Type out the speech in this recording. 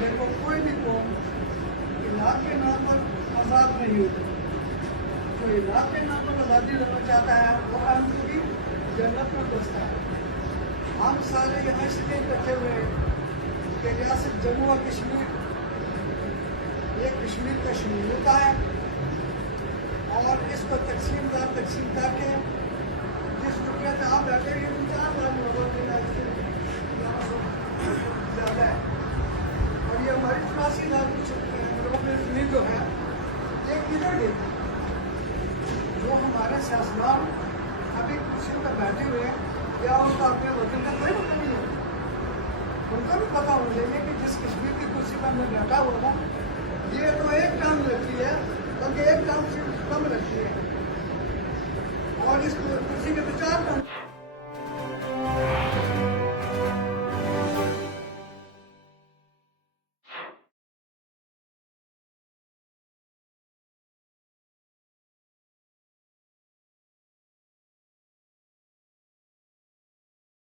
देखो कोई भी कौम इलाह के नाम पर आज़ाद नहीं होती। जो इलाह के नाम पर आज़ादी लेना चाहता है वो हम पूरी जन्नत में बसता है। हम सारे यहाँ इसलिए इकट्ठे हुए कि रियासत जम्मू और कश्मीर एक कश्मीर का शमूल होता है और इसको तकसीम करके जिस रुपये में आप बैठे ये 4 लाख लोगों के ज़्यादा है और ये हमारी 84 लाख लोगों की ज़मीन जो है ये किधर गई? जो हमारे सियासतदान अभी कुर्सियों पर बैठे हुए हैं या उनका अपने वतन का कोई पता नहीं है। उनको भी पता होना चाहिए कि जिस कश्मीर की कुर्सी पर मैं बैठा हुआ था ये तो एक टर्म रखी है बल्कि एक टर्म से कम रखी है और इस कुर्सी